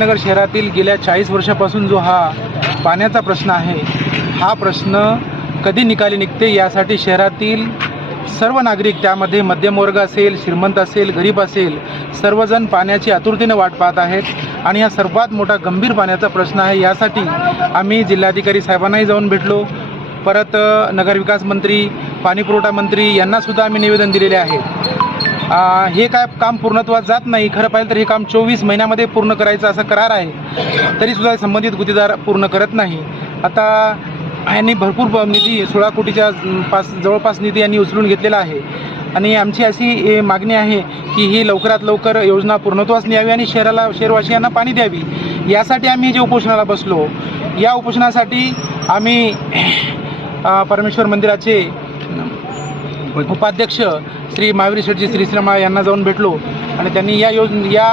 नगर शहरातील गेल्या चाळीस वर्षापासून जो हा पाण्याचा प्रश्न आहे हा प्रश्न कधी निकाली निघते यासाठी शहरातील सर्व नागरिक त्यामध्ये मध्यमवर्ग असेल श्रीमंत असेल गरीब असेल सर्वजण पाण्याची आतुरतेने वाट पाहत आहेत आणि हा सर्वात मोठा गंभीर पाण्याचा प्रश्न आहे यासाठी आम्ही जिल्हाधिकारी साहेबांनाही जाऊन भेटलो परत नगरविकास मंत्री पाणीपुरवठा मंत्री यांनासुद्धा आम्ही निवेदन दिलेले आहे हे काय काम पूर्णत्वात जात नाही खरं पाहिलं तर हे काम चोवीस महिन्यामध्ये पूर्ण करायचं असं करार आहे तरीसुद्धा संबंधित गुतीदार पूर्ण करत नाही आता यांनी भरपूर निधी सोळा कोटीच्या पास जवळपास निधी यांनी उचलून घेतलेला आहे आणि आमची अशी मागणी आहे की ही लवकरात लवकर योजना पूर्णत्वास न्यावी आणि शहराला शहरवासियांना पाणी द्यावी यासाठी आम्ही जे उपोषणाला बसलो या उपोषणासाठी आम्ही परमेश्वर मंदिराचे उपाध्यक्ष श्री मावरी शेटजी श्री यांना जाऊन भेटलो आणि त्यांनी या योज या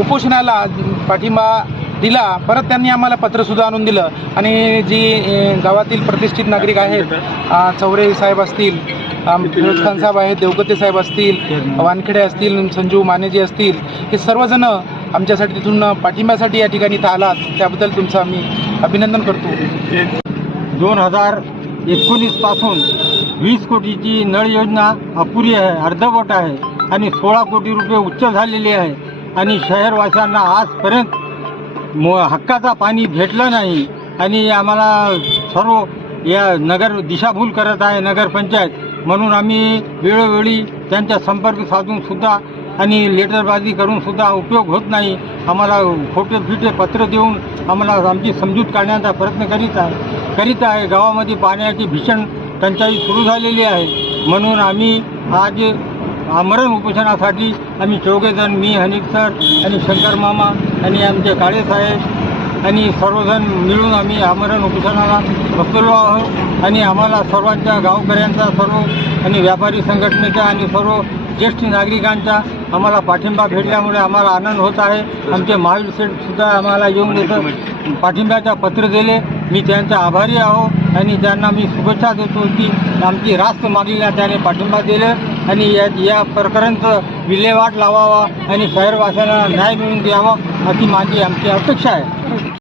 उपोषणाला पाठिंबा दिला परत त्यांनी आम्हाला पत्रसुद्धा आणून दिलं आणि जी गावातील प्रतिष्ठित नागरिक आहेत चौरे साहेब असतील खान साहेब आहेत देवगते साहेब असतील वानखेडे असतील संजू मानेजी असतील हे सर्वजणं आमच्यासाठी तिथून पाठिंब्यासाठी या ठिकाणी इथं आलात त्याबद्दल तुमचं आम्ही अभिनंदन करतो दोन हजार एकोणीसपासून वीस कोटीची नळ योजना अपुरी आहे अर्धवट आहे आणि सोळा कोटी रुपये उच्च झालेली आहे आणि शहरवाशांना आजपर्यंत हक्काचा पाणी भेटलं नाही आणि आम्हाला सर्व या नगर दिशाभूल करत आहे नगरपंचायत म्हणून आम्ही वेळोवेळी त्यांचा संपर्क साधून सुद्धा आणि लेटरबाजी करून सुद्धा उपयोग होत नाही आम्हाला फोटो फिटे पत्र देऊन आम्हाला आमची समजूत काढण्याचा प्रयत्न करीत आहे करीत आहे गावामध्ये पाण्याची भीषण टंचाई सुरू झालेली आहे म्हणून आम्ही आज आमरण उपोषणासाठी आम्ही चौघेजण मी हनिक सर आणि शंकर मामा आणि आमचे काळेसाहेब आणि सर्वजण मिळून आम्ही आमरण उपोषणाला बसलो आहोत आणि आम्हाला सर्वांच्या गावकऱ्यांचा सर्व आणि व्यापारी संघटनेच्या आणि सर्व ज्येष्ठ नागरिकांचा आम्हाला पाठिंबा भेटल्यामुळे आम्हाला आनंद होत आहे आमचे महावीर सेठसुद्धा आम्हाला येऊन देतं पाठिंब्याचा पत्र दिले मी त्यांचा आभारी आहो आणि त्यांना मी शुभेच्छा देतो की आमची रास्त मागणीला त्याने पाठिंबा दिला आणि या या प्रकरणचं विल्हेवाट लावावा आणि शहरवासियांना न्याय मिळून द्यावा अशी माझी आमची अपेक्षा आहे